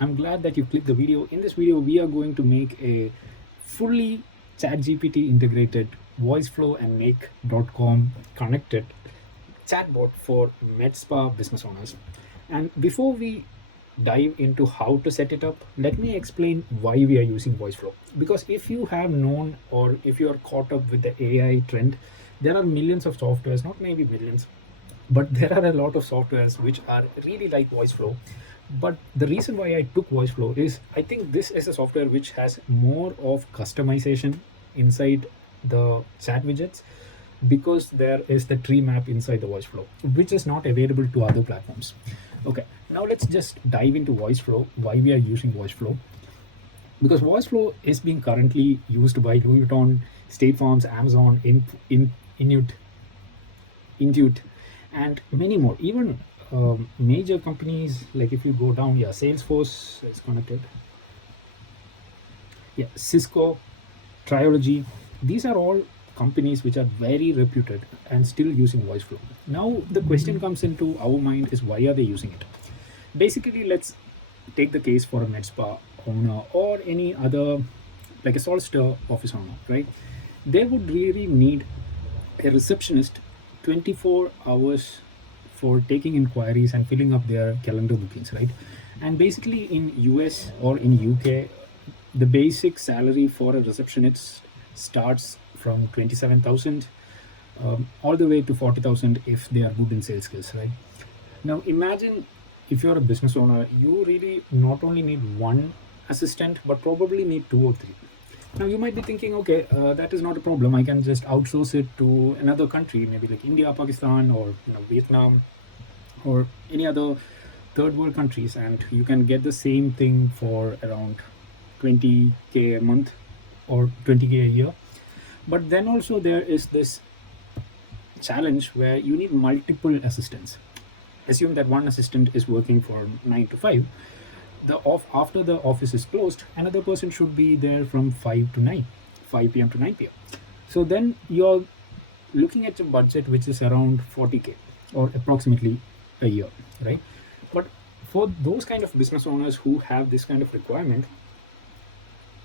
I'm glad that you clicked the video. In this video, we are going to make a fully ChatGPT integrated voice flow and make.com connected chatbot for med spa business owners. And before we dive into how to set it up, let me explain why we are using voice flow. Because if you have known or if you are caught up with the AI trend, there are millions of softwares, not maybe millions, but there are a lot of softwares which are really like voice flow. But the reason why I took voice flow is I think this is a software which has more of customization inside the chat widgets, because there is the tree map inside the voice flow, which is not available to other platforms. Okay, now let's just dive into voice flow, why we are using voice flow. Because voice flow is being currently used by Louis Vuitton, State Farms, Amazon, Intuit, and many more. Even major companies, like if you go down, yeah, Salesforce is connected. Yeah, Cisco, Triology. These are all companies which are very reputed and still using voice flow. Now the question comes into our mind is, why are they using it? Basically, let's take the case for a med spa owner or any other, like a solicitor office owner, right? They would really need a receptionist 24 hours for taking inquiries and filling up their calendar bookings, right? And basically in US or in UK, the basic salary for a receptionist starts from 27,000 all the way to 40,000 if they are good in sales skills, right? Now imagine if you're a business owner, you really not only need one assistant, but probably need two or three. Now you might be thinking, okay, that is not a problem. I can just outsource it to another country, maybe like India, Pakistan, or Vietnam, or any other third world countries, and you can get the same thing for around 20K a month or 20K a year. But then also there is this challenge where you need multiple assistants. Assume that one assistant is working for 9 to 5. After the office is closed, another person should be there from 5 to 9, 5 p.m. to 9 p.m. So then you're looking at a budget which is around 40K or approximately a year, right? But for those kind of business owners who have this kind of requirement,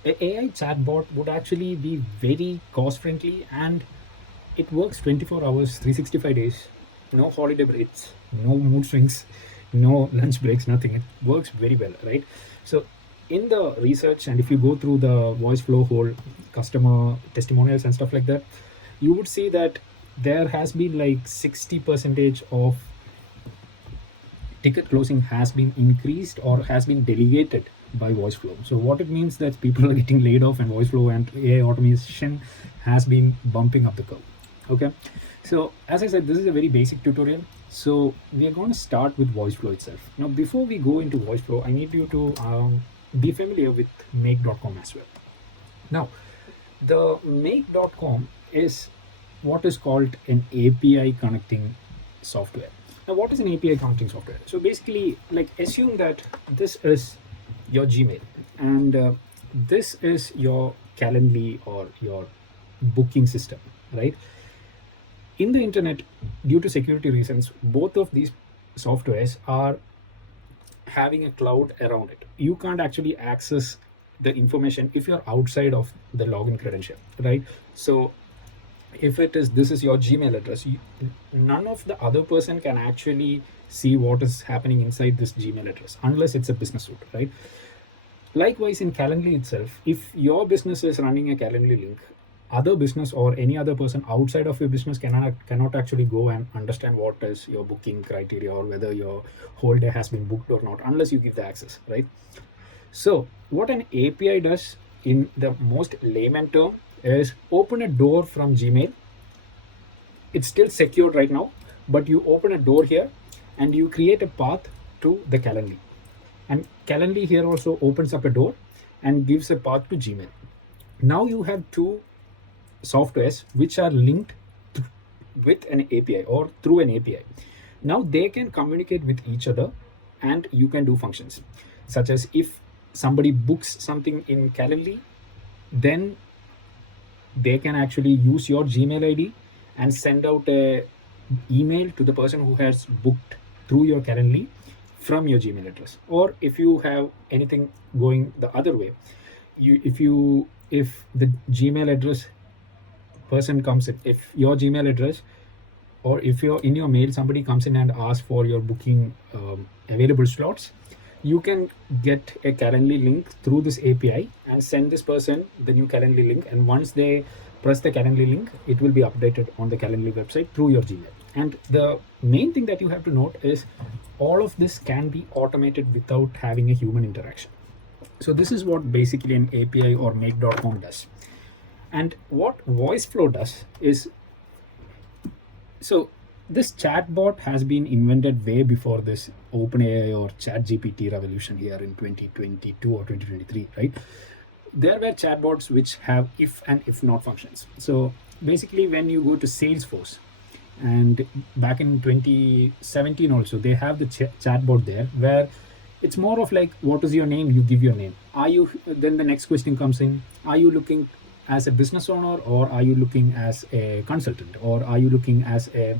a AI chatbot would actually be very cost friendly, and it works 24 hours, 365 days, no holiday breaks, no mood swings, no lunch breaks, nothing. It works very well, right? So in the research, and if you go through the voice flow whole customer testimonials and stuff like that, you would see that there has been like 60% of ticket closing has been increased or has been delegated by voice flow. So what it means that people are getting laid off, and voice flow and AI automation has been bumping up the curve. Okay, so as I said, this is a very basic tutorial. So we are going to start with voice flow itself. Now before we go into voice flow, I need you to be familiar with make.com as well. Now the make.com is what is called an API connecting software. Now what is an API connecting software? So basically, like, assume that this is your Gmail, and this is your Calendly or your booking system, right? In the internet, due to security reasons, both of these softwares are having a cloud around it. You can't actually access the information if you're outside of the login credential, right? So if this is your Gmail address, none of the other person can actually see what is happening inside this Gmail address unless it's a business suite, right? Likewise, in Calendly itself, if your business is running a Calendly link, other business or any other person outside of your business cannot actually go and understand what is your booking criteria or whether your whole day has been booked or not, unless you give the access, right? So what an API does in the most layman term is open a door from Gmail. It's still secured right now, but you open a door here and you create a path to the Calendly. And Calendly here also opens up a door and gives a path to Gmail. Now you have two softwares which are linked with an API or through an API. Now they can communicate with each other, and you can do functions such as if somebody books something in Calendly, then they can actually use your Gmail ID and send out a email to the person who has booked through your Calendly from your Gmail address. Or if you have anything going the other way, if the Gmail address person comes in, if your Gmail address, or if you're in your mail, somebody comes in and asks for your booking available slots, you can get a Calendly link through this API and send this person the new Calendly link. And once they press the Calendly link, it will be updated on the Calendly website through your Gmail. And the main thing that you have to note is all of this can be automated without having a human interaction. So this is what basically an API or make.com does. And what VoiceFlow does is, so this chatbot has been invented way before this OpenAI or ChatGPT revolution here in 2022 or 2023, right? There were chatbots which have if and if not functions. So basically, when you go to Salesforce, and back in 2017 also, they have the chatbot there where it's more of like, what is your name? You give your name. Are you, then the next question comes in, are you looking as a business owner, or are you looking as a consultant, or are you looking as a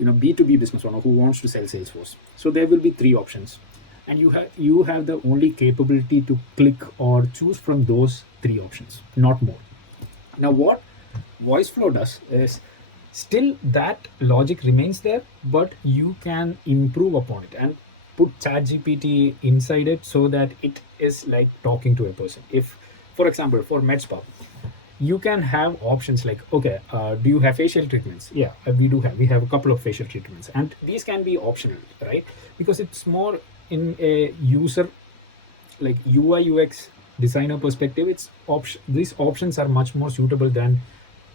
B2B business owner who wants to sell Salesforce? So there will be three options, and you have the only capability to click or choose from those three options, not more. Now what VoiceFlow does is, still that logic remains there, but you can improve upon it and put ChatGPT inside it so that it is like talking to a person. If, for example, for MedSpa, you can have options like, okay, do you have facial treatments? Yeah, we have a couple of facial treatments, and these can be optional, right? Because it's more in a user, like UI UX designer perspective, these options are much more suitable than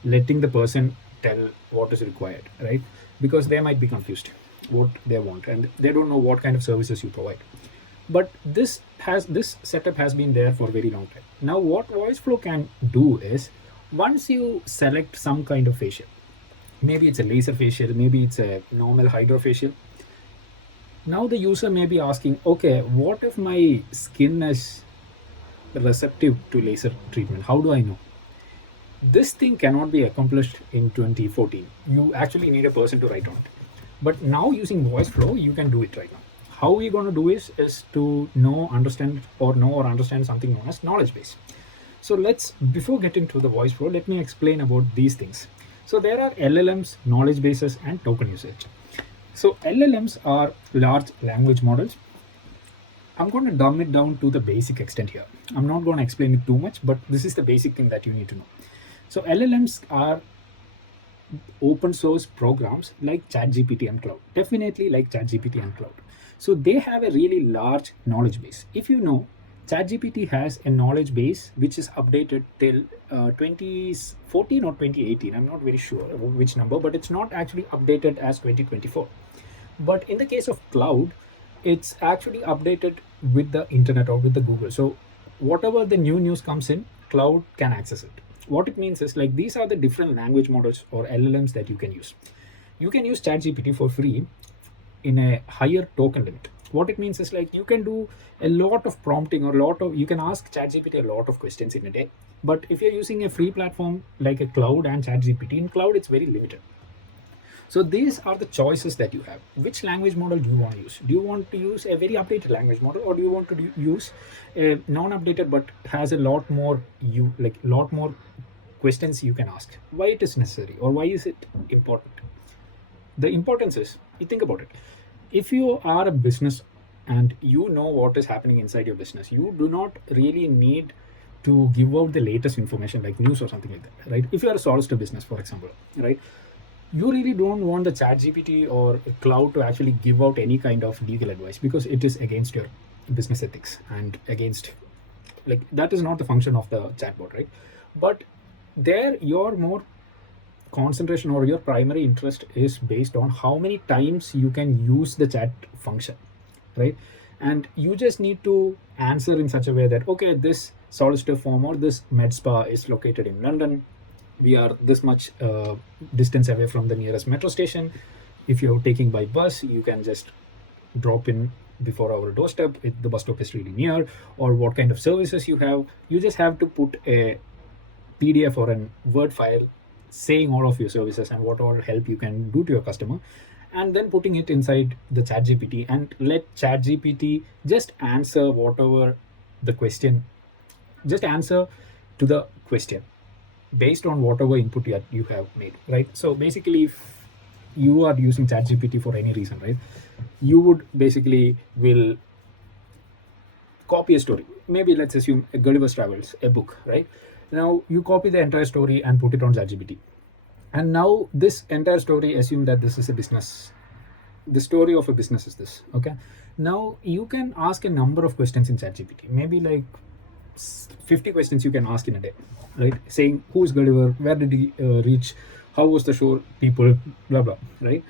letting the person tell what is required, right? Because they might be confused what they want, and they don't know what kind of services you provide. But this setup has been there for a very long time. Now what VoiceFlow can do is, once you select some kind of facial, maybe it's a laser facial, maybe it's a normal hydrofacial, now the user may be asking, okay, what if my skin is receptive to laser treatment? How do I know? This thing cannot be accomplished in 2014. You actually need a person to write on it. But now using VoiceFlow, you can do it right now. How we're going to do is to understand something known as knowledge base. So before getting to the VoiceFlow, let me explain about these things. So there are LLMs, knowledge bases, and token usage. So LLMs are large language models. I'm going to dumb it down to the basic extent here. I'm not going to explain it too much, but this is the basic thing that you need to know. So LLMs are open source programs like ChatGPT and Cloud, definitely like ChatGPT and Cloud. So they have a really large knowledge base. If you know, ChatGPT has a knowledge base which is updated till 2014 or 2018. I'm not very sure which number, but it's not actually updated as 2024. But in the case of Cloud, it's actually updated with the internet or with the Google. So whatever the new news comes in, Cloud can access it. What it means is, like, these are the different language models or LLMs that you can use. You can use ChatGPT for free in a higher token limit. What it means is, like, you can do a lot of prompting, or you can ask ChatGPT a lot of questions in a day. But if you're using a free platform like a Cloud and ChatGPT, in Cloud it's very limited. So these are the choices that you have. Which language model do you want to use? Do you want to use a very updated language model, or do you want to use a non-updated but has a lot more questions you can ask? Why it is necessary, or why is it important? The importance is, you think about it. If you are a business and you know what is happening inside your business, you do not really need to give out the latest information like news or something like that, right? If you are a solicitor business, for example, right, you really don't want the ChatGPT or Cloud to actually give out any kind of legal advice, because it is against your business ethics and against, like, that is not the function of the chatbot, right? But there, your more concentration or your primary interest is based on how many times you can use the chat function, right? And you just need to answer in such a way that, okay, this solicitor firm or this med spa is located in London. We are this much distance away from the nearest metro station. If you're taking by bus, you can just drop in before our doorstep if the bus stop is really near. Or what kind of services you have. You just have to put a PDF or a Word file saying all of your services and what all help you can do to your customer. and then putting it inside the ChatGPT and let ChatGPT just answer whatever the question, just answer to the question based on whatever input you have made, right? So basically, if you are using ChatGPT for any reason, right, you would basically will copy a story. Maybe let's assume a Gulliver's Travels, a book, right? Now you copy the entire story and put it on ChatGPT. And now this entire story, assume that this is a business. The story of a business is this, okay? Now you can ask a number of questions in ChatGPT, maybe like 50 questions you can ask in a day, right? Saying who is Gulliver, where did he reach, how was the shore people, blah blah, right?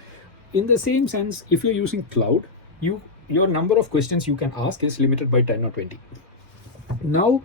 In the same sense, if you're using cloud, your number of questions you can ask is limited by 10 or 20. Now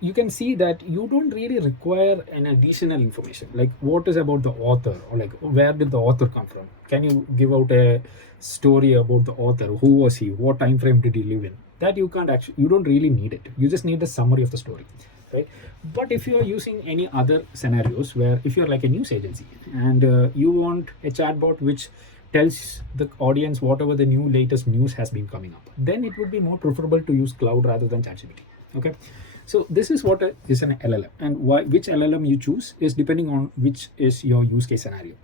you can see that you don't really require an additional information like what is about the author, or like where did the author come from. Can you give out a story about the author, who was he, what time frame did he live in? That you can't actually, you don't really need it. You just need a summary of the story, right? But if you are using any other scenarios, where if you're like a news agency and you want a chatbot which tells the audience whatever the new latest news has been coming up, then it would be more preferable to use cloud rather than ChatGPT. Okay, so this is what is an LLM, and which LLM you choose is depending on which is your use case scenario.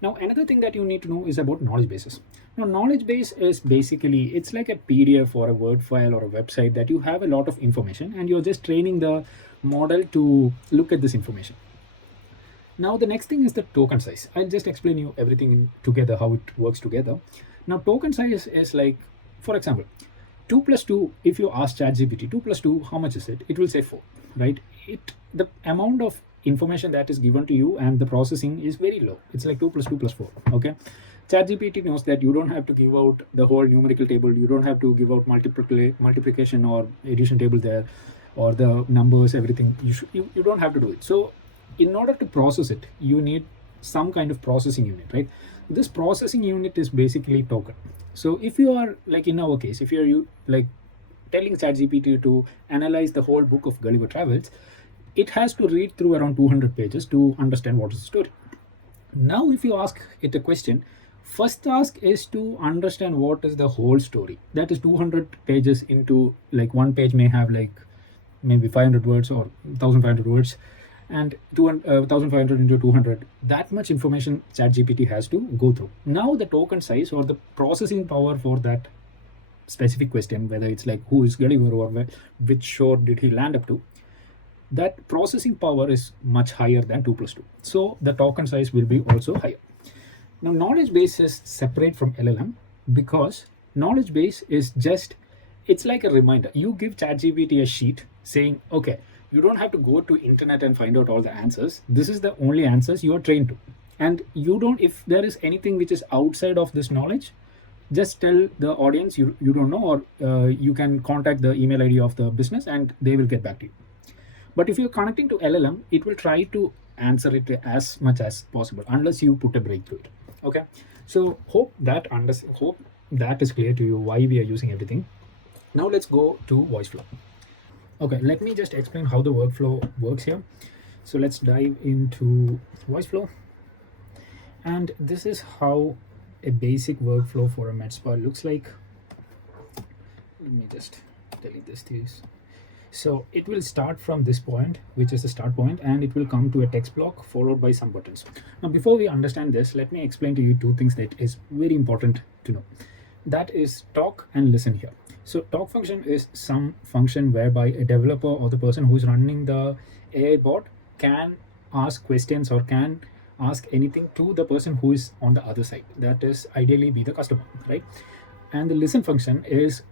Now another thing that you need to know is about knowledge bases. Now knowledge base is basically, it's like a PDF or a Word file or a website that you have a lot of information and you're just training the model to look at this information. Now the next thing is the token size. I'll just explain you everything together, how it works together. Now token size is like, for example, 2 plus 2, if you ask ChatGPT 2 plus 2 how much is it, it will say 4, right? The amount of information that is given to you and the processing is very low. It's like 2 plus 2 plus 4. Okay, ChatGPT knows that you don't have to give out the whole numerical table, you don't have to give out multiplication or addition table there, or the numbers, everything. You don't have to do it. So in order to process it, you need some kind of processing unit, right? This processing unit is basically token. So if you are like in our case, if you're like telling ChatGPT to analyze the whole book of Gulliver Travels, it has to read through around 200 pages to understand what is the story. Now if you ask it a question, first task is to understand what is the whole story. That is 200 pages into, like one page may have like maybe 500 words or 1500 words, and 1500 into 200, that much information ChatGPT has to go through. Now the token size or the processing power for that specific question, whether it's like who is Gulliver or which shore did he land up to, that processing power is much higher than 2 plus 2. So the token size will be also higher. Now knowledge base is separate from LLM because knowledge base is just, it's like a reminder. You give ChatGPT a sheet saying, okay, you don't have to go to internet and find out all the answers. This is the only answers you are trained to. And you don't, if there is anything which is outside of this knowledge, just tell the audience you don't know, or you can contact the email ID of the business and they will get back to you. But if you're connecting to LLM, it will try to answer it as much as possible unless you put a break through it. Okay, so hope that is clear to you why we are using everything. Now let's go to voice flow. Okay, let me just explain how the workflow works here. So let's dive into voice flow, and this is how a basic workflow for a med spa looks like. Let me just delete this please. So it will start from this point, which is the start point, and it will come to a text block followed by some buttons. Now before we understand this, let me explain to you two things that is very important to know. That is talk and listen here. So talk function is some function whereby a developer or the person who is running the AI bot can ask questions or can ask anything to the person who is on the other side. That is ideally be the customer, right? And the listen function is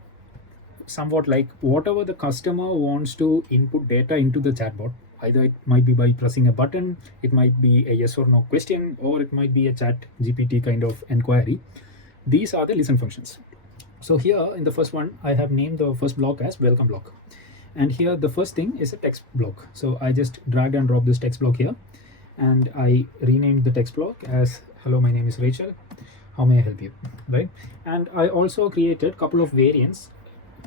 somewhat like whatever the customer wants to input data into the chatbot. Either it might be by pressing a button, it might be a yes or no question, or it might be a chat GPT kind of inquiry. These are the listen functions. So here in the first one, I have named the first block as welcome block. And here the first thing is a text block. So I just drag and drop this text block here, and I renamed the text block as hello, my name is Rachel. How may I help you? Right? And I also created a couple of variants.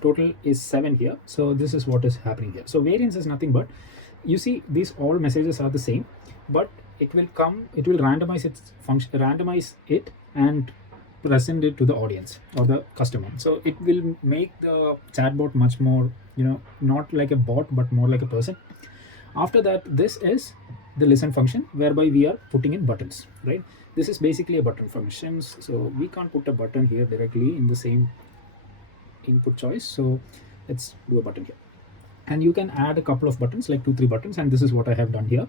Total is 7 here. So this is what is happening here. So variance is nothing but You see, these all messages are the same, but it will randomize its function, randomize it, and present it to the audience or the customer. So it will make the chatbot much more, not like a bot but more like a person. After that, this is the listen function, whereby we are putting in buttons, right? This is basically a button functions, so we can't put a button here directly in the same input choice. So let's do a button here, and you can add a couple of buttons, like 2-3 buttons, and this is what I have done here.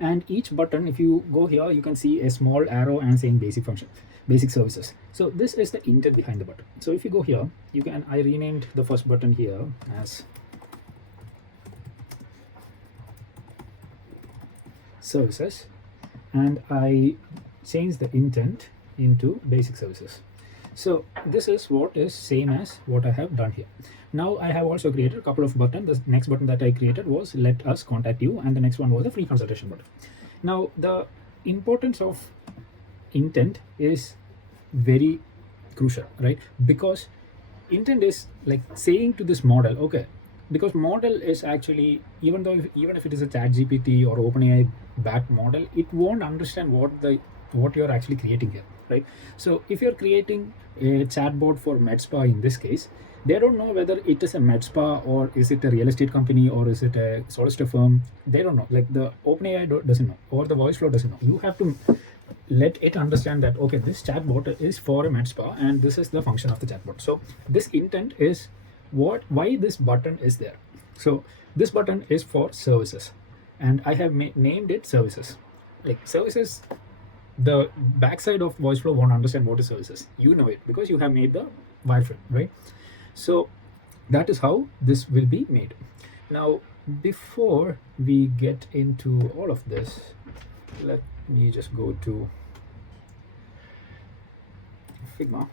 And each button, if you go here, you can see a small arrow and saying basic function, basic services. So this is the intent behind the button. So if you go here, you can, I renamed the first button here as services, and I changed the intent into basic services. So this is what is same as what I have done here. Now I have also created a couple of buttons. The next button that I created was let us contact you, and the next one was the free consultation button. Now the importance of intent is very crucial, right? Because intent is like saying to this model, okay, because model is actually, even if it is a chat GPT or OpenAI backed model, it won't understand what you're actually creating here, right? So if you're creating a chatbot for med spa, in this case, they don't know whether it is a med spa or is it a real estate company or is it a solicitor firm. They don't know, like the OpenAI doesn't know, or the voice flow doesn't know. You have to let it understand that, okay, this chatbot is for a med spa and this is the function of the chatbot. So this intent is why this button is there. So this button is for services, and I have named it services. Like services, the backside of voice flow won't understand what is services. You know it because you have made the wireframe, right? So that is how this will be made. Now before we get into all of this, let me just go to Figma.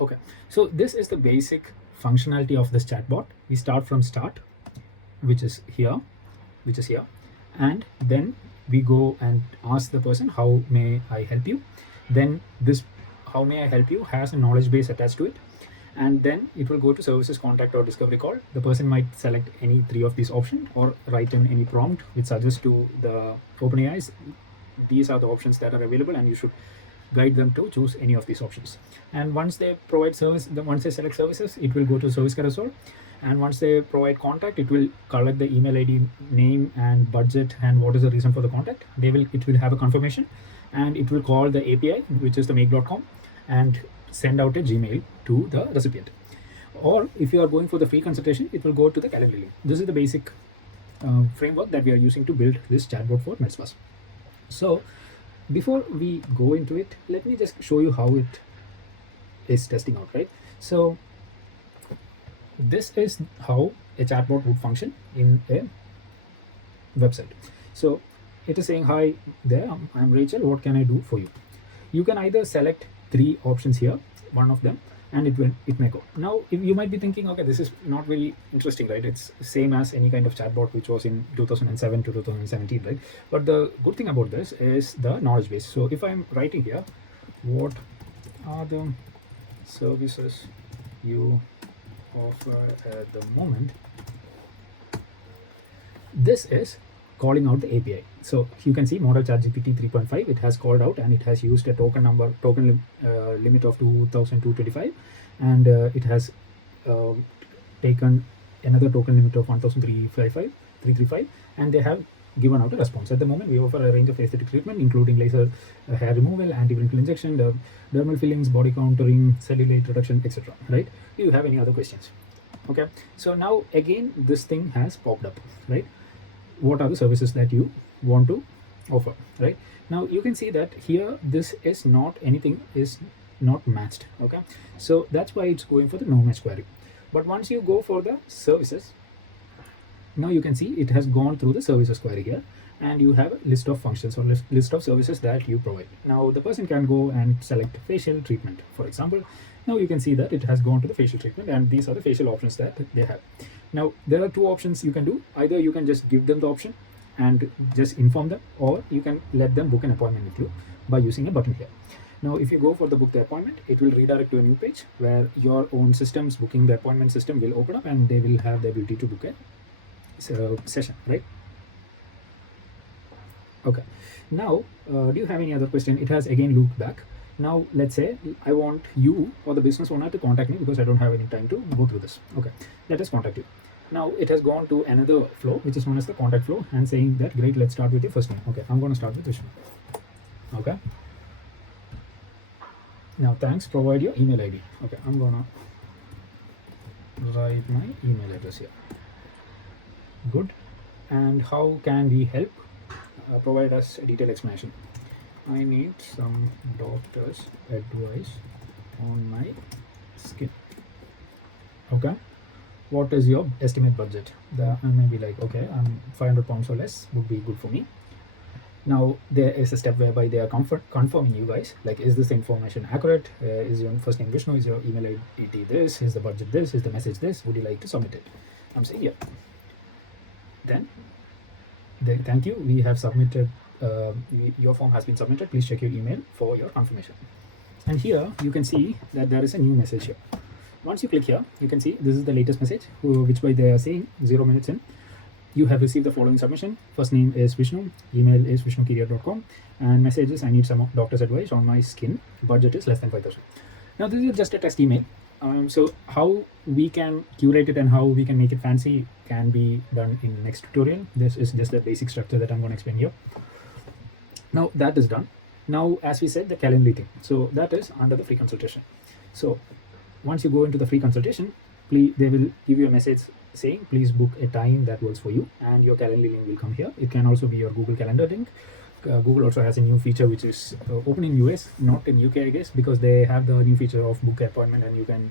Okay, so this is the basic functionality of this chatbot. We start from start, which is here, and then we go and ask the person, how may I help you? Then this how may I help you has a knowledge base attached to it, and then it will go to services, contact, or discovery call. The person might select any 3 of these options or write in any prompt which suggests to the OpenAIs, these are the options that are available and you should guide them to choose any of these options. And once they provide service, once they select services, it will go to service carousel. And once they provide contact, it will collect the email ID, name, and budget, and what is the reason for the contact. It will have a confirmation, and it will call the API, which is the make.com, and send out a Gmail to the recipient. Or if you are going for the free consultation, it will go to the calendar link. This is the basic framework that we are using to build this chatbot for med spas. So before we go into it, let me just show you how it is testing out, right? So this is how a chatbot would function in a website. So it is saying, hi there, I'm Rachel, what can I do for you? You can either select 3 options here, one of them, and it may go. Now you might be thinking, okay, this is not very interesting, right? It's same as any kind of chatbot which was in 2007 to 2017, right? But the good thing about this is the knowledge base. So if I'm writing here, what are the services you offer at the moment, this is calling out the API. So you can see model ChatGPT 3.5, it has called out, and it has used a token limit of 2225, and it has taken another token limit of 1335, and they have given out a response. At the moment, we offer a range of aesthetic treatment, including laser hair removal, anti-wrinkle injection, dermal fillings, body contouring, cellulite reduction, etc. Right? Do you have any other questions? Okay. So now again, this thing has popped up, right? What are the services that you want to offer, right? Now you can see that here this is not matched. Okay, so that's why it's going for the no match query. But once you go for the services, now you can see it has gone through the services query here, and you have a list of functions or list of services that you provide. Now the person can go and select facial treatment, for example. Now you can see that it has gone to the facial treatment, and these are the facial options that they have. Now there are 2 options you can do. Either you can just give them the option and just inform them, or you can let them book an appointment with you by using a button here. Now if you go for the book the appointment, it will redirect to a new page where your own systems booking the appointment system will open up, and they will have the ability to book a session, right? Okay. Now do you have any other question? It has again looped back. Now let's say I want you or the business owner to contact me because I don't have any time to go through this. Okay, let us contact you. Now it has gone to another flow which is known as the contact flow, and saying that great, let's start with your first name. Okay, I'm going to start with Vishnu. Okay, now thanks, provide your email ID. Okay, I'm gonna write my email address here. Good. And how can we help? Provide us a detailed explanation. I need some doctor's advice on my skin. Okay, what is your estimate budget? I may be like, okay, I'm 500 pounds or less would be good for me. Now there is a step whereby they are confirming you guys, like, is this information accurate? Is your first name Vishnu? Is your email ID this? Is the budget this? Is the message this? Would you like to submit it? I'm saying yeah. Then thank you, we have submitted, your form has been submitted, please check your email for your confirmation. And here you can see that there is a new message here. Once you click here, you can see this is the latest message, which by they are saying 0 minutes in, you have received the following submission. First name is Vishnu, email is vishnu.ksage, and message is I need some doctor's advice on my skin, budget is less than 5,000. Now this is just a test email. So how we can curate it and how we can make it fancy can be done in next tutorial. This is just the basic structure that I'm going to explain here. Now that is done. Now as we said, the Calendly thing, so that is under the free consultation. So once you go into the free consultation, please, they will give you a message saying please book a time that works for you, and your Calendly link will come here. It can also be your Google Calendar link. Google also has a new feature which is open in US, not in UK, I guess, because they have the new feature of book appointment, and you can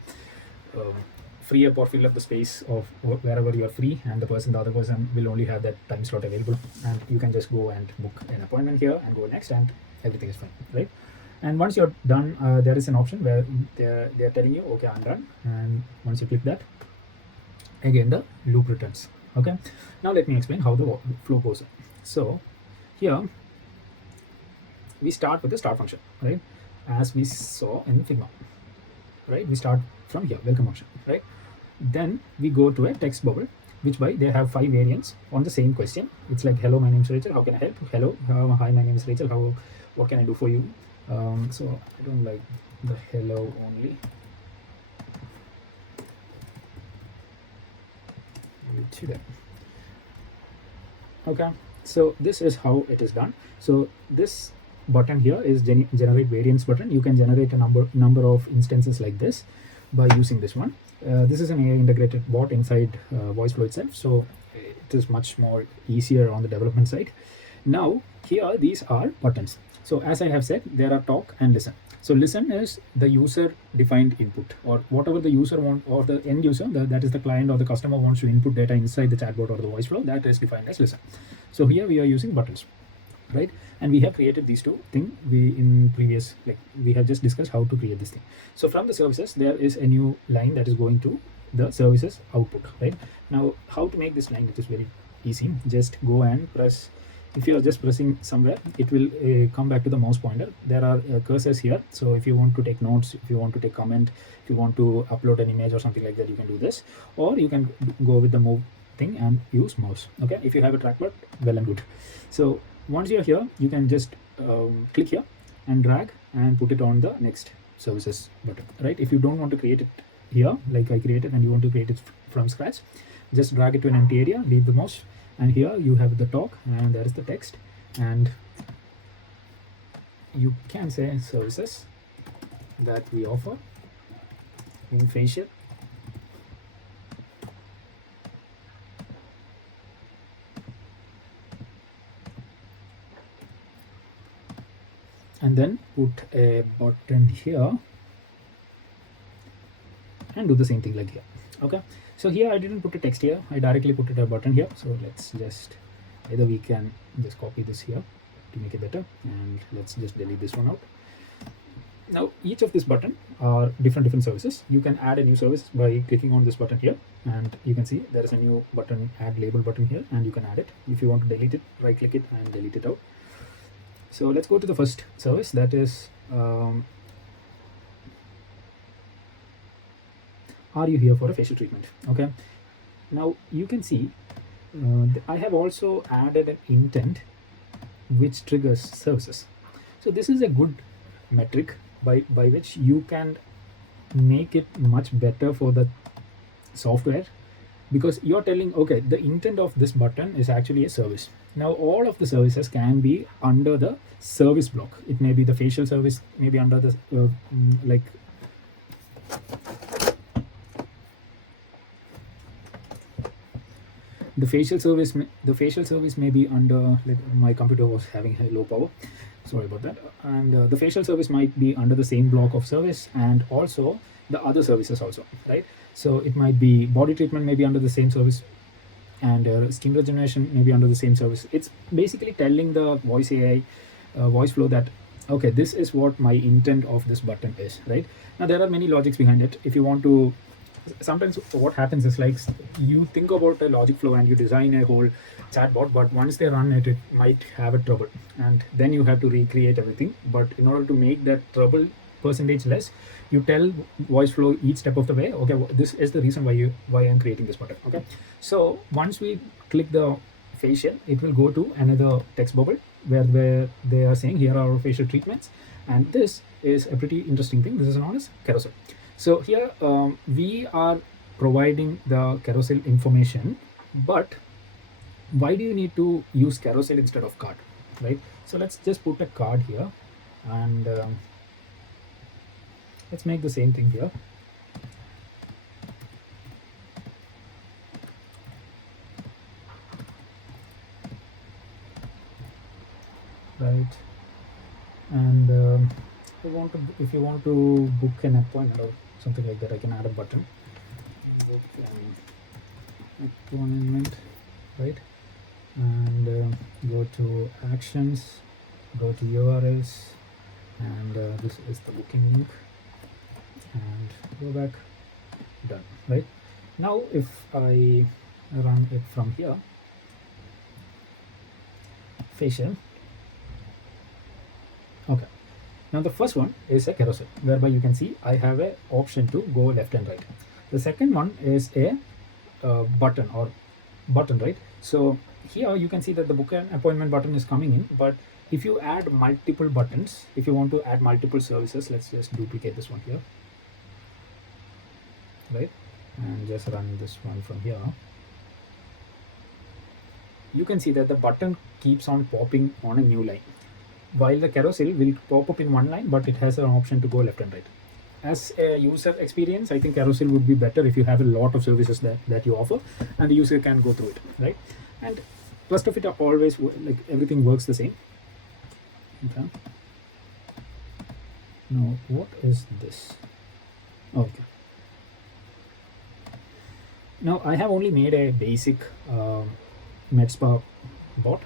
free up or fill up the space of wherever you are free, and the other person will only have that time slot available, and you can just go and book an appointment here and go next, and everything is fine, right? And once you're done, there is an option where they're telling you, okay, I'm done. And once you click that, again the loop returns. Okay, now let me explain how the flow goes. So here we start with the start function, right? As we saw in Figma, right? We start from here, welcome function, right? Then we go to a text bubble, which by they have 5 variants on the same question. It's like, hello, my name is Rachel, how can I help? Hello, hi, my name is Rachel, what can I do for you? So I don't like the hello only. Okay, so this is how it is done. So this button here is generate variants button. You can generate a number of instances like this by using this one. This is an AI integrated bot inside VoiceFlow itself, so it is much more easier on the development side. Now here these are buttons. So as I have said, there are talk and listen. So listen is the user defined input, or whatever the user want, or the end user, that is the client or the customer wants to input data inside the chatbot or the voice flow, that is defined as listen. So here we are using buttons, right? And we have created these two things. We have just discussed how to create this thing. So from the services, there is a new line that is going to the services output, right? Now how to make this line, which is very easy. Just go and press. If you are just pressing somewhere, it will come back to the mouse pointer. There are cursors here, so if you want to take notes, if you want to take comment, if you want to upload an image or something like that, you can do this, or you can go with the move thing and use mouse. Okay, if you have a trackpad, well and good. So once you're here, you can just click here and drag and put it on the next services button, right? If you don't want to create it here like I created, and you want to create it from scratch, just drag it to an empty area, leave the mouse, and here you have the talk and there is the text, and you can say services that we offer in facial, and then put a button here and do the same thing like here. Okay, so here I didn't put a text here, I directly put it a button here. So let's just, either we can just copy this here to make it better, and let's just delete this one out. Now each of this button are different services. You can add a new service by clicking on this button here, and you can see there is a new button, add label button here, and you can add it. If you want to delete it, right click it and delete it out. So let's go to the first service, that is are you here for a facial treatment? Okay, now you can see I have also added an intent which triggers services. So this is a good metric by which you can make it much better for the software, because you're telling, okay, the intent of this button is actually a service. Now all of the services can be under the service block. It may be the facial service, maybe under the like the facial service may be under, like, my computer was having a low power, sorry about that. And the facial service might be under the same block of service, and also the other services also, right? So it might be body treatment maybe under the same service, and skin regeneration maybe under the same service. It's basically telling the voice AI voice flow that, okay, this is what my intent of this button is, right? Now there are many logics behind it. If you want to, sometimes what happens is, like, you think about a logic flow and you design a whole chatbot, but once they run it, it might have a trouble, and then you have to recreate everything. But in order to make that trouble percentage less, you tell voice flow each step of the way, okay, this is the reason why I'm creating this button. Okay, so once we click the facial, it will go to another text bubble where they are saying, here are our facial treatments, and this is a pretty interesting thing. This is known as carousel. So here we are providing the carousel information, but why do you need to use carousel instead of card, right? So let's just put a card here, and let's make the same thing here. Right, and if you want to book an appointment or something like that, I can add a button, book an appointment, right? And go to actions, go to URLs, and this is the booking link, and go back, done. Right, now if I run it from here, facial. Okay, now the first one is a carousel, whereby you can see I have a option to go left and right. The second one is a button, right? So here you can see that the book an appointment button is coming in, but if you add multiple buttons, if you want to add multiple services, let's just duplicate this one here, right, and just run this one from here. You can see that the button keeps on popping on a new line, while the carousel will pop up in one line, but it has an option to go left and right. As a user experience, I think carousel would be better if you have a lot of services that you offer, and the user can go through it, right? And rest of it are always, like, everything works the same. Okay, now what is this? Okay, now I have only made a basic MedSpa bot.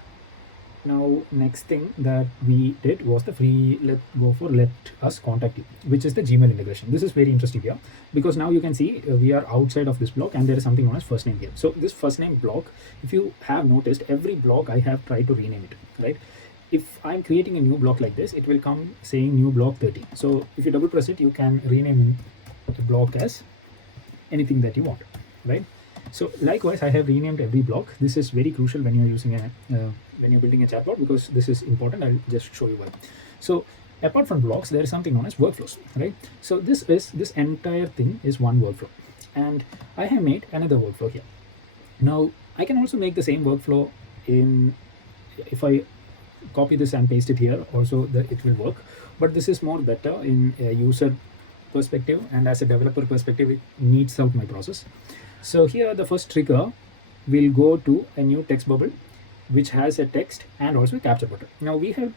Now next thing that we did was the free let us contact you, which is the Gmail integration. This is very interesting here, because now you can see we are outside of this block, and there is something known as first name here. So this first name block, if you have noticed, every block I have tried to rename it, right? If I'm creating a new block like this, it will come saying new block 30. So if you double press it, you can rename the block as anything that you want, right? So likewise, I have renamed every block. This is very crucial when you're using when you're building a chatbot, because this is important. I'll just show you why. So apart from blocks, there is something known as workflows, right? So this entire thing is one workflow, and I have made another workflow here. Now I can also make the same workflow if I copy this and paste it here also, that it will work. But this is more better in a user perspective, and as a developer perspective, it needs out my process. So here the first trigger will go to a new text bubble which has a text and also a capture button. Now we have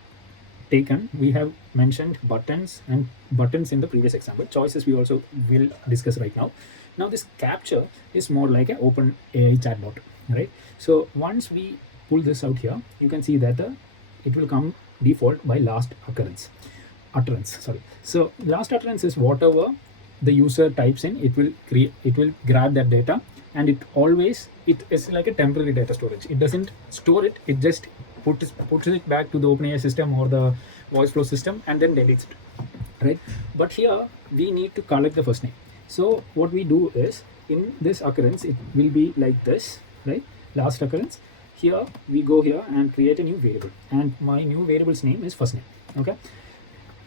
mentioned buttons in the previous example. Choices we also will discuss right now. Now this capture is more like an open AI chatbot, right? So once we pull this out here, you can see that it will come default by last utterance. So last utterance is whatever the user types in, it will grab that data, and it is like a temporary data storage. It doesn't store it, it just puts it back to the OpenAI system or the voice flow system and then deletes it, right? But here we need to collect the first name. So what we do is, in this occurrence it will be like this, right? Last occurrence, here we go here and create a new variable, and my new variable's name is first name. Okay,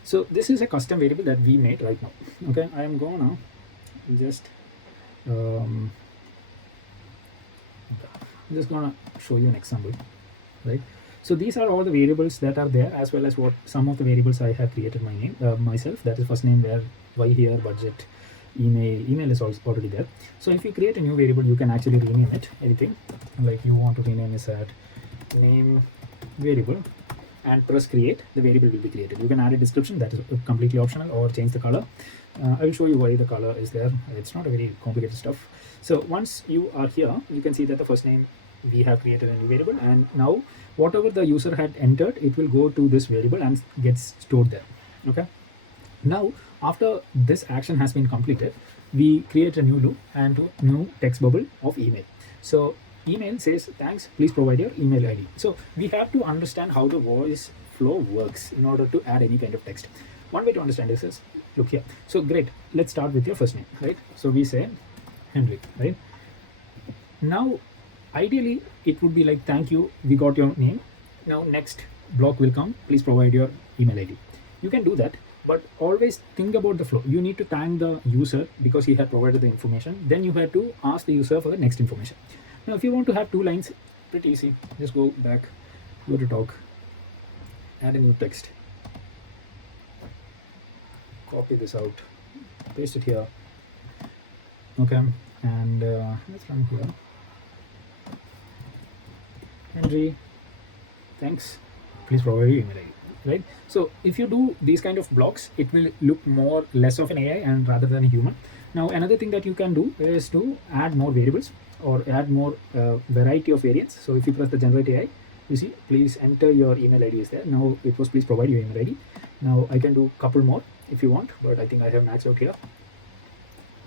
so this is a custom variable that we made right now. Okay, I am gonna just I'm just gonna show you an example, right? So these are all the variables that are there, as well as what some of the variables I have created my name myself. That is first name, where, why here, budget, email is also already there. So if you create a new variable, you can actually rename it anything, like you want to rename this at name variable, and press create. The variable will be created. You can add a description, that is completely optional, or change the color. I will show you why the color is there. It's not a very complicated stuff. So once you are here, you can see that the first name, we have created a new variable, and now whatever the user had entered, it will go to this variable and gets stored there. Okay, now after this action has been completed, we create a new loop and a new text bubble of email. So email says, thanks, please provide your email ID. So we have to understand how the voice flow works in order to add any kind of text. One way to understand this is, look here. So great, let's start with your first name, right? So we say Henry, right? Now ideally it would be like, thank you, we got your name. Now next block will come, please provide your email ID. You can do that, but always think about the flow. You need to thank the user because he had provided the information. Then you have to ask the user for the next information. Now if you want to have 2 lines, pretty easy. Just go back, go to talk, add a new text, copy this out, paste it here. Okay, and let's run here. Henry, thanks, please provide your email ID, right? So if you do these kind of blocks, it will look more less of an AI and rather than a human. Now another thing that you can do is to add more variables or add more variety of variants. So if you press the generate AI, you see, please enter your email ID is there. Now it was please provide your email ID. Now I can do couple more if you want, but I think I have maxed out here.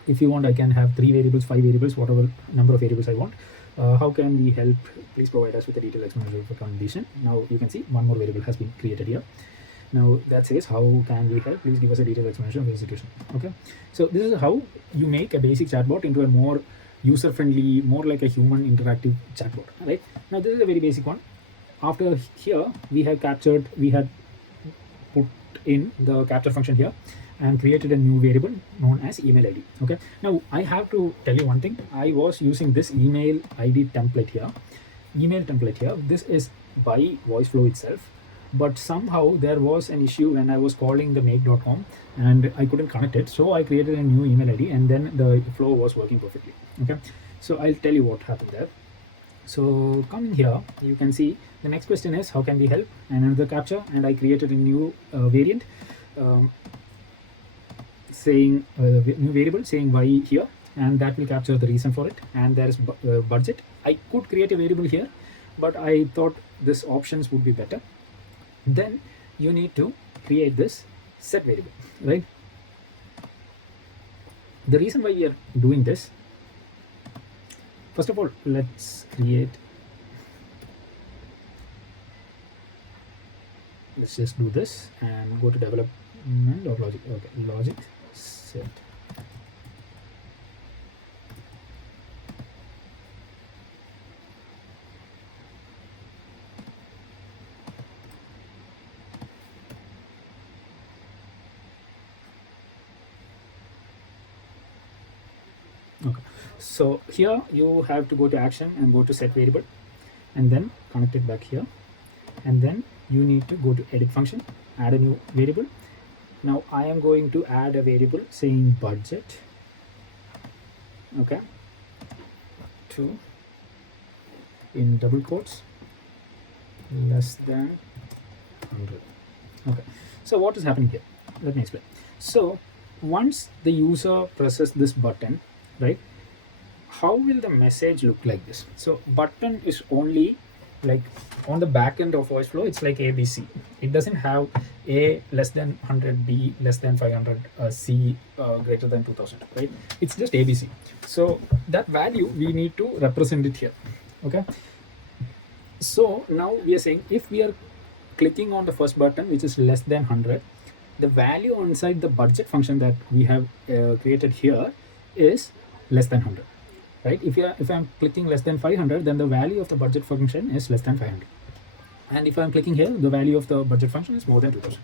If you want, I can have 3 variables, 5 variables, whatever number of variables I want. How can we help? Please provide us with a detailed explanation of the condition. Now you can see one more variable has been created here. Now that says, how can we help? Please give us a detailed explanation of the situation. Okay, so this is how you make a basic chatbot into a more user-friendly, more like a human interactive chatbot. Right now, this is a very basic one. After here, we had put in the capture function here and created a new variable known as email ID. Okay, now I have to tell you one thing. I was using this email ID template here, this is by VoiceFlow itself, but somehow there was an issue when I was calling the make.com and I couldn't connect it. So I created a new email ID and then the flow was working perfectly. Okay, so I'll tell you what happened there. So coming here, you can see the next question is, how can we help? And another captcha, and I created a new variant saying new variable saying why here, and that will capture the reason for it. And there is budget. I could create a variable here, but I thought this options would be better. Then you need to create this set variable, right? The reason why we are doing this, first of all, let's just do this and go to development or logic. Okay, logic set. Okay, so here you have to go to action and go to set variable and then connect it back here, and then you need to go to edit function, add a new variable. Now I am going to add a variable saying budget, okay, to in double quotes less than 100. Okay, so what is happening here? Let me explain. So once the user presses this button, right, how will the message look like this? So button is only like on the back end of VoiceFlow, it's like ABC. It doesn't have A less than 100, B less than 500, C greater than 2000, right? It's just ABC. So that value we need to represent it here. Okay, so now we are saying if we are clicking on the first button, which is less than 100, the value inside the budget function that we have created here is less than 100, right? If I'm clicking less than 500, then the value of the budget function is less than 500. And if I'm clicking here, the value of the budget function is more than 2000.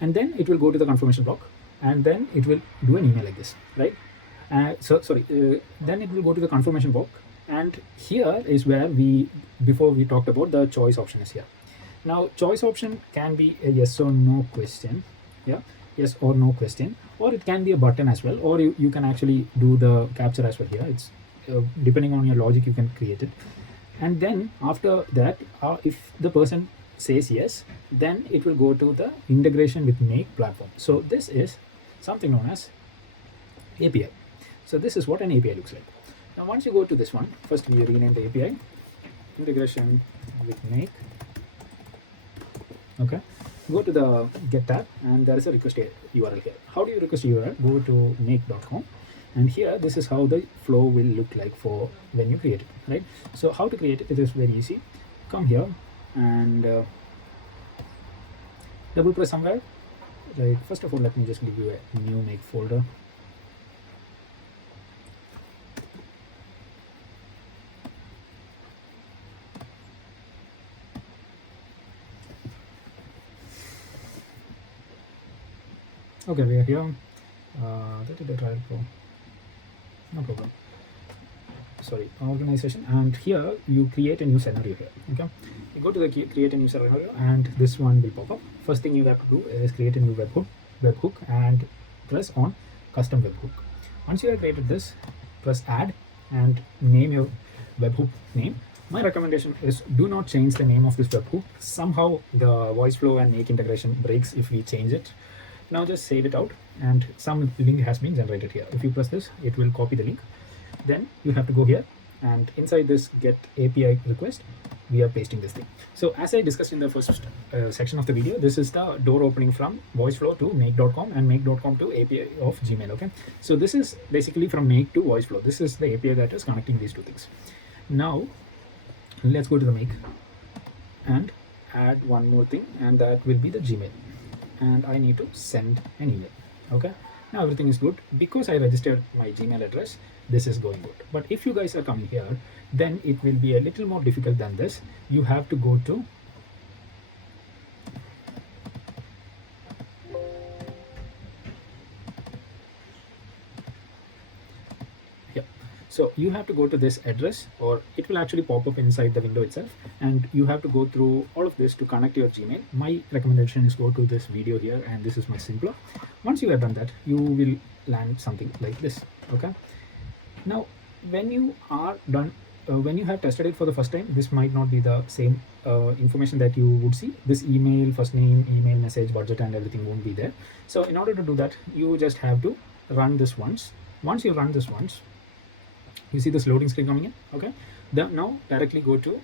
And then it will go to the confirmation block, and then it will do an email like this, right? Then it will go to the confirmation block, and here is where before we talked about the choice option is here. Now choice option can be a yes or no question, yeah, yes or no question, or it can be a button as well, or you can actually do the capture as well here. It's depending on your logic, you can create it. And then after that, if the person says yes, then it will go to the integration with Make platform. So this is something known as API. So this is what an API looks like. Now once you go to this one, first we rename the API integration with Make. Okay, go to the get tab, and there is a request URL here. How do you request URL? Go to make.com, and here this is how the flow will look like for when you create it, right? So how to create it, it is very easy. Come here and double press somewhere. Like, first of all, let me just give you a new make folder. Okay, we are here. No problem. Sorry, organization, and here you create a new scenario here. Okay, you go to the create a new scenario, and this one will pop up. First thing you have to do is create a new webhook, and press on custom webhook. Once you have created this, press add and name your webhook name. My recommendation is do not change the name of this webhook. Somehow the voice flow and make integration breaks if we change it. Now just save it out, and some link has been generated here. If you press this, it will copy the link. Then you have to go here, and inside this get API request, we are pasting this thing. So as I discussed in the first section of the video, this is the door opening from voiceflow to make.com and make.com to API of Gmail. Okay, so this is basically from make to voiceflow. This is the API that is connecting these two things. Now let's go to the make and add one more thing, and that will be the Gmail, and I need to send an email. Okay, now everything is good because I registered my Gmail address. This is going good. But if you guys are coming here, then it will be a little more difficult than this. You have to go to here. So you have to go to this address, or it will actually pop up inside the window itself, and you have to go through all of this to connect your Gmail. My recommendation is go to this video here, and this is much simpler. Once you have done that, you will land something like this. Okay, now when you are done, when you have tested it for the first time, this might not be the same information that you would see. This email, first name, email, message, budget, and everything won't be there. So in order to do that, you just have to run this once. Once you run this once, you see this loading screen coming in. Okay, now directly go to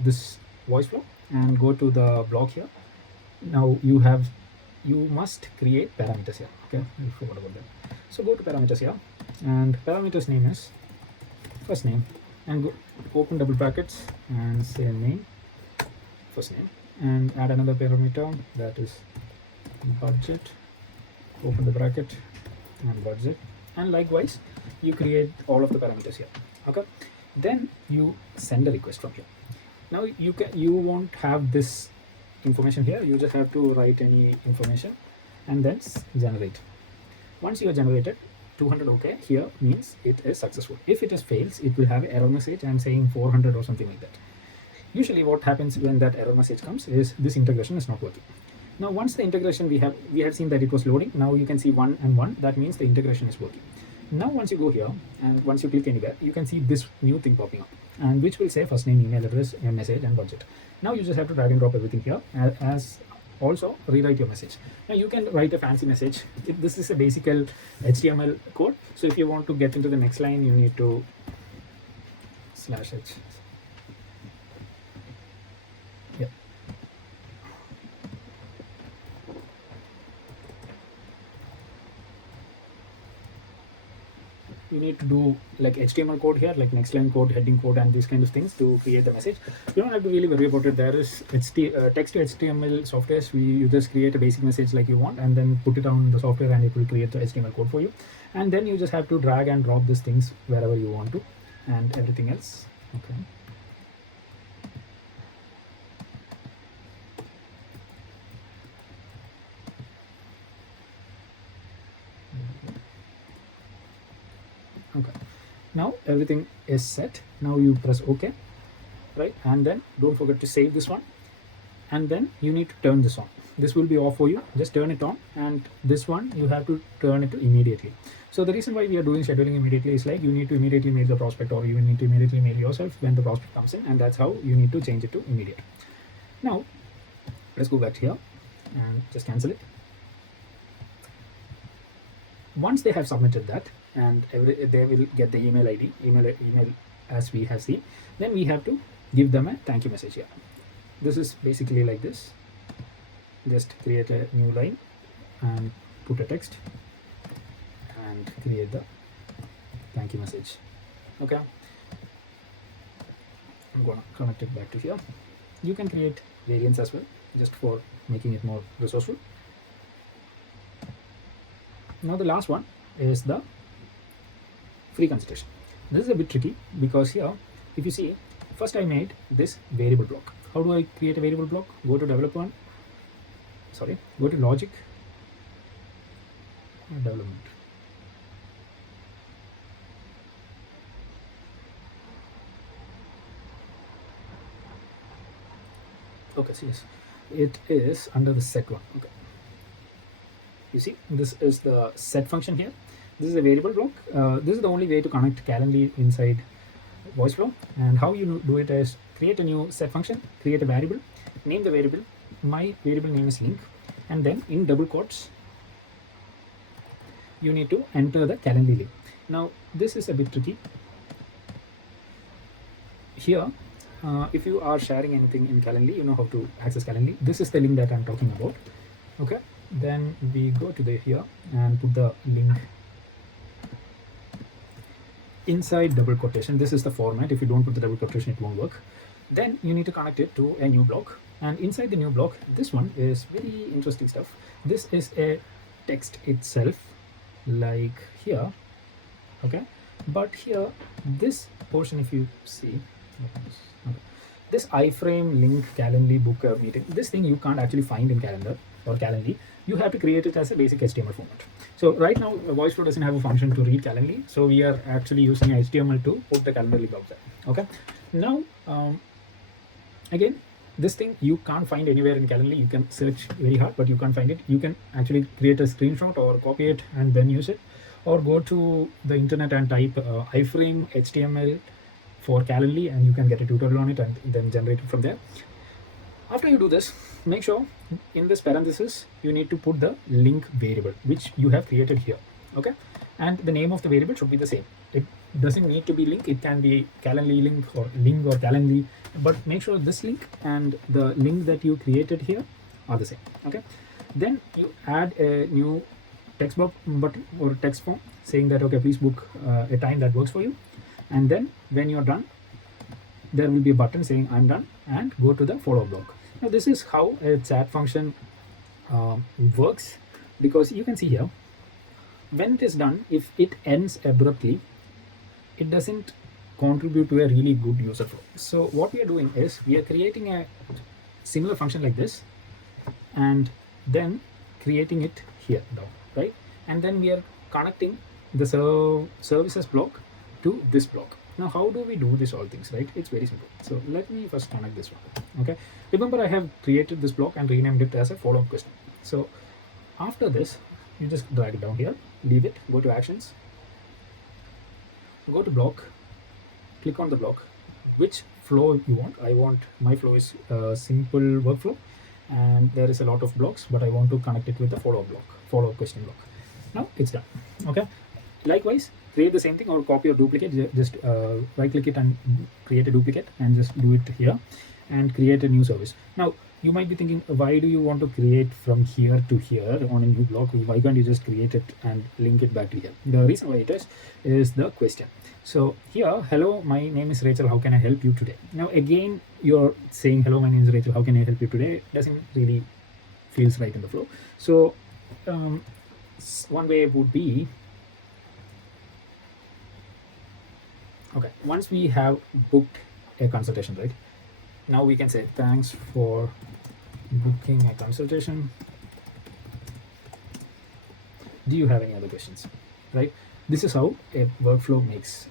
this voice flow and go to the block here. Now you must create parameters here. Okay, I forgot about that. So go to parameters here, and parameters name is first name, and open double brackets and say name, first name, and add another parameter that is budget, open the bracket and budget, and likewise you create all of the parameters here. Okay, then you send a request from here. Now you won't have this information here. You just have to write any information and then generate. Once you have generated 200 okay, here means it is successful. If it is fails, it will have an error message and saying 400 or something like that. Usually what happens when that error message comes is this integration is not working. Now once the integration we had seen that it was loading, now you can see 1 and 1, that means the integration is working. Now once you go here and once you click anywhere, you can see this new thing popping up, and which will say first name, email address, message, and budget. Now you just have to drag and drop everything here, as also rewrite your message. Now you can write a fancy message. This is a basic HTML code, so if you want to get into the next line, you need to /h. Yeah. You you need to do like HTML code here, like next line code, heading code, and these kind of things to create the message. You don't have to really worry about it. There is text to HTML softwares. You just create a basic message like you want, and then put it on the software, and it will create the HTML code for you. And then you just have to drag and drop these things wherever you want to, and everything else. Okay. Okay, now everything is set. Now you press OK, right? And then don't forget to save this one, and then you need to turn this on. This will be off for you. Just turn it on, and this one you have to turn it immediately. So the reason why we are doing scheduling immediately is like you need to immediately mail the prospect, or you need to immediately mail yourself when the prospect comes in, and that's how you need to change it to immediate. Now let's go back here and just cancel it. Once they have submitted that, and they will get the email ID, email as we have seen, then we have to give them a thank you message here. This is basically like this. Just create a new line and put a text and create the thank you message. Okay, I'm gonna connect it back to here. You can create variants as well, just for making it more resourceful. Now the last one is the free consultation. This is a bit tricky because here, if you see, first I made this variable block. How do I create a variable block? Go to development, go to logic, development. Okay, so yes, it is under the set one. Okay, you see, this is the set function here. This is a variable block. This is the only way to connect Calendly inside VoiceFlow. And how you do it is create a new set function, create a variable, name the variable. My variable name is link, and then in double quotes you need to enter the Calendly link. Now this is a bit tricky. Here, if you are sharing anything in Calendly, you know how to access Calendly. This is the link that I'm talking about. Okay, then we go to the here and put the link inside double quotation. This is the format. If you don't put the double quotation, it won't work. Then you need to connect it to a new block, and inside the new block, this one is very interesting stuff. This is a text itself, like here. Okay, but here, this portion, if you see, okay, this iframe link Calendly book meeting, this thing you can't actually find in Calendar or Calendly. You have to create it as a basic HTML format. So right now, VoiceFlow doesn't have a function to read Calendly, so we are actually using HTML to put the Calendar link outside. Okay, now again, this thing you can't find anywhere in Calendly. You can search very hard, but you can't find it. You can actually create a screenshot or copy it and then use it, or go to the internet and type iframe HTML for Calendly, and you can get a tutorial on it and then generate it from there. After you do this, make sure in this parenthesis you need to put the link variable which you have created here. Okay, and the name of the variable should be the same. It doesn't need to be link. It can be Calendly link or Calendly, but make sure this link and the link that you created here are the same. Okay, then you add a new text box button or text form saying that okay, please book a time that works for you, and then when you're done, there will be a button saying I'm done, and go to the follow block. Now this is how a chat function works, because you can see here, when it is done, if it ends abruptly, it doesn't contribute to a really good user flow. So what we are doing is we are creating a similar function like this, and then creating it here down, right? And then we are connecting the services block to this block. Now, how do we do this all things, right? It's very simple. So let me first connect this one. Okay, remember I have created this block and renamed it as a follow-up question. So after this, you just drag it down here, leave it, go to actions, go to block, click on the block, which flow you want. I want, my flow is a simple workflow, and there is a lot of blocks, but I want to connect it with the follow-up question block. Now it's done. Okay, likewise, create the same thing or copy or duplicate. Just right click it and create a duplicate and just do it here, and create a new service. Now you might be thinking, why do you want to create from here to here on a new block? Why can't you just create it and link it back to here? The reason why it is the question. So here, hello, my name is Rachel, how can I help you today? Now again, you're saying, hello, my name is Rachel, how can I help you today? Doesn't really feels right in the flow. So one way would be, okay, once we have booked a consultation, right? Now we can say, thanks for booking a consultation. Do you have any other questions? Right? This is how a workflow makes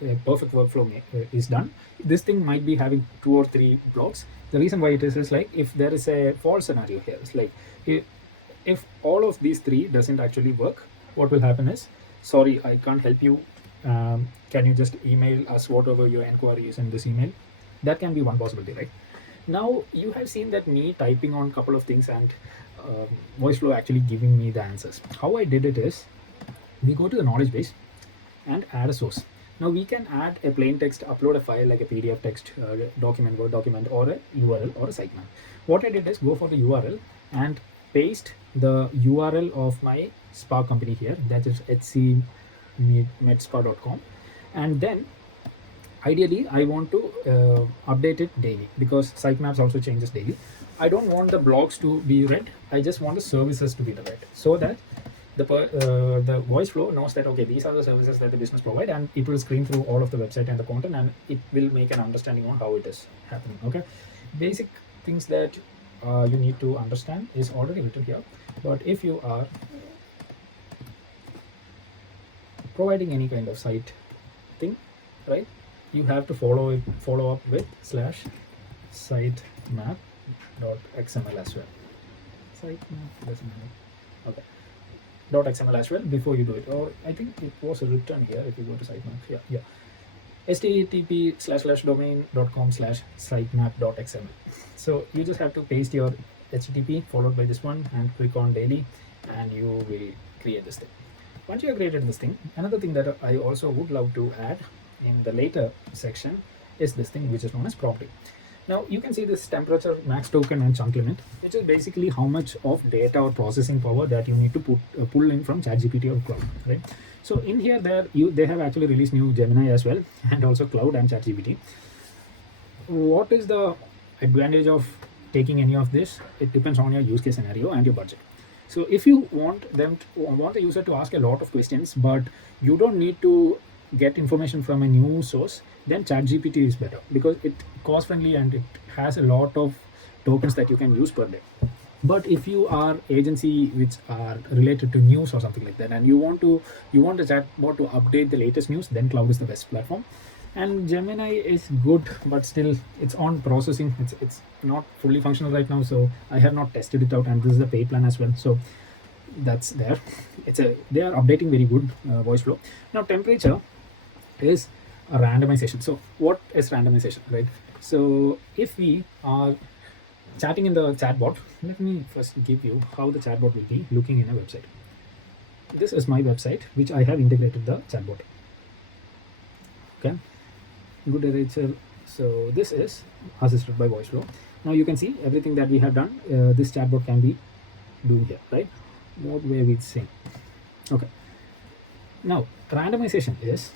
a perfect workflow is done. This thing might be having 2 or 3 blocks. The reason why it is like, if there is a false scenario here, it's like if all of these 3 doesn't actually work, what will happen is, sorry, I can't help you. Can you just email us whatever your inquiry is in this email? That can be one possibility, right? Now you have seen that me typing on a couple of things and VoiceFlow actually giving me the answers. How I did it is, we go to the knowledge base and add a source. Now we can add a plain text, upload a file like a PDF text document, Word document, or a URL or a sitemap. What I did is go for the URL and paste the URL of my spa company here, that is hcmedspa.com, and then ideally I want to update it daily, because sitemaps also changes daily. I don't want the blogs to be read, I just want the services to be read, so that the voice flow knows that, okay, these are the services that the business provide, and it will screen through all of the website and the content, and it will make an understanding on how it is happening. Okay, basic things that you need to understand is already written here, but if you are providing any kind of site thing, right, you have to follow up with /sitemap.xml as well. Sitemap doesn't have, okay, .xml as well before you do it, or I think it was written here if you go to sitemap. Yeah, http://domain.com/sitemap.xml. So you just have to paste your http followed by this one and click on daily, and you will create this thing. Once you have created this thing, another thing that I also would love to add in the later section is this thing which is known as property. Now you can see this temperature, max token, and chunk limit, which is basically how much of data or processing power that you need to pull in from ChatGPT or Cloud, right? So in here, they have actually released new Gemini as well, and also Cloud and ChatGPT. What is the advantage of taking any of this? It depends on your use case scenario and your budget. So if you want the user to ask a lot of questions, but you don't need to get information from a new source, then ChatGPT is better, because it cost friendly and it has a lot of tokens that you can use per day. But if you are agency which are related to news or something like that, and you want a chatbot to update the latest news, then Cloud is the best platform. And Gemini is good, but still it's on processing. It's not fully functional right now, so I have not tested it out, and this is a paid plan as well, so that's there. They are updating very good voice flow. Now temperature is a randomization. So what is randomization, right? So if we are chatting in the chatbot, let me first give you how the chatbot will be looking in a website. This is my website which I have integrated the chatbot. Okay, good day, Rachel. So this is assisted by voice flow. Now you can see everything that we have done. This chatbot can be doing here, right? What way we sing. Okay, now randomization is,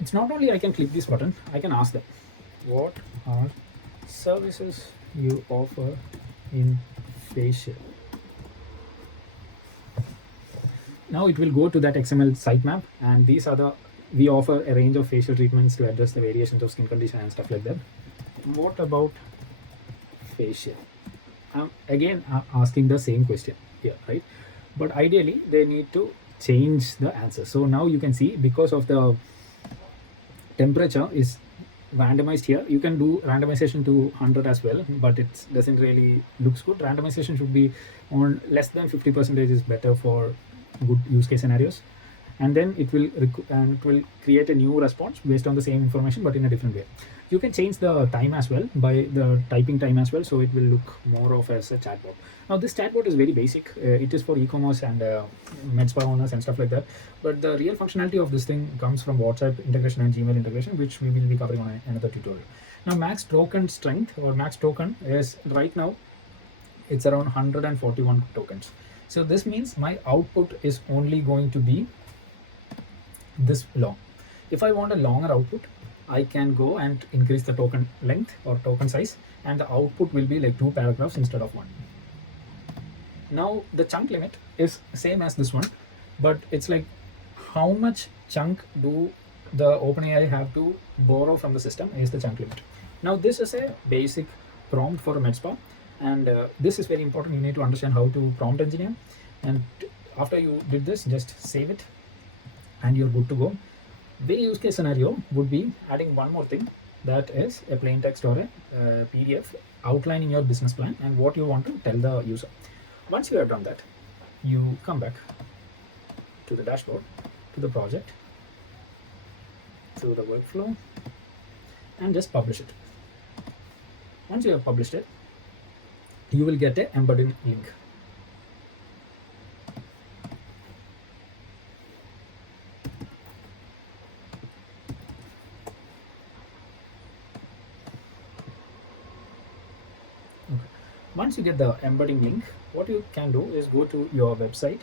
it's not only I can click this button, I can ask them, what are services you offer in facial? Now it will go to that XML sitemap, and these are we offer a range of facial treatments to address the variations of skin condition and stuff like that. What about facial? Again, I'm asking the same question here, right? But ideally they need to change the answer. So now you can see, because of the temperature is randomized here, you can do randomization to 100 as well, but it doesn't really looks good. Randomization should be on less than 50% is better for good use case scenarios, and then it will create a new response based on the same information but in a different way. You can change the time as well by the typing time as well, so it will look more of as a chatbot. Now this chatbot is very basic. It is for e-commerce and med spa owners and stuff like that, but the real functionality of this thing comes from WhatsApp integration and Gmail integration, which we will be covering on another tutorial. Now max token strength or max token is right now it's around 141 tokens. So this means my output is only going to be this long. If I want a longer output, I can go and increase the token length or token size, and the output will be like 2 paragraphs instead of 1. Now the chunk limit is same as this one, but it's like how much chunk do the OpenAI have to borrow from the system is the chunk limit. Now this is a basic prompt for a MedSpa, and this is very important. You need to understand how to prompt engineer, and after you did this, just save it and you're good to go. Very use case scenario would be adding one more thing, that is a plain text or a PDF outlining your business plan and what you want to tell the user. Once you have done that, you come back to the dashboard, to the project, to the workflow, and just publish it. Once you have published it, you will get an embedded link. Okay. Once you get the embedding link, what you can do is go to your website.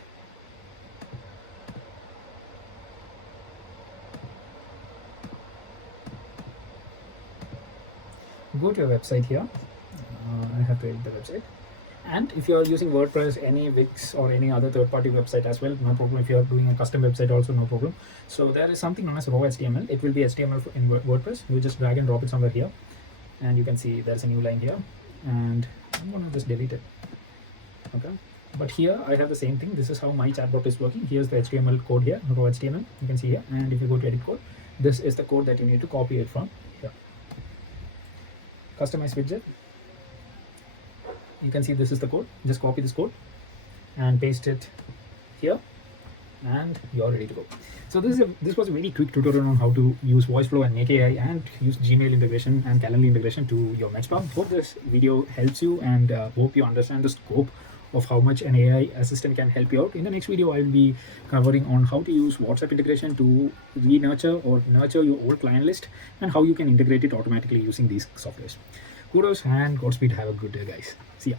Go to your website here. I have to edit the website. And if you're using WordPress, any Wix or any other third-party website as well, no problem. If you're doing a custom website also, no problem. So there is something known as raw HTML. It will be HTML in WordPress. You just drag and drop it somewhere here, and you can see there's a new line here, and I'm gonna just delete it. Okay, but here I have the same thing. This is how my chatbot is working. Here's the HTML code here, raw HTML. You can see here, and if you go to edit code, this is the code that you need to copy it from here. Customize widget. You can see this is the code. Just copy this code and paste it here, and you're ready to go. So this was a very quick tutorial on how to use VoiceFlow and Make AI and use Gmail integration and Calendly integration to your MedSpa. Hope this video helps you, and hope you understand the scope of how much an AI assistant can help you out. In the next video, I will be covering on how to use WhatsApp integration to re-nurture or nurture your old client list, and how you can integrate it automatically using these softwares. Kudos and Godspeed. Have a good day, guys. See ya.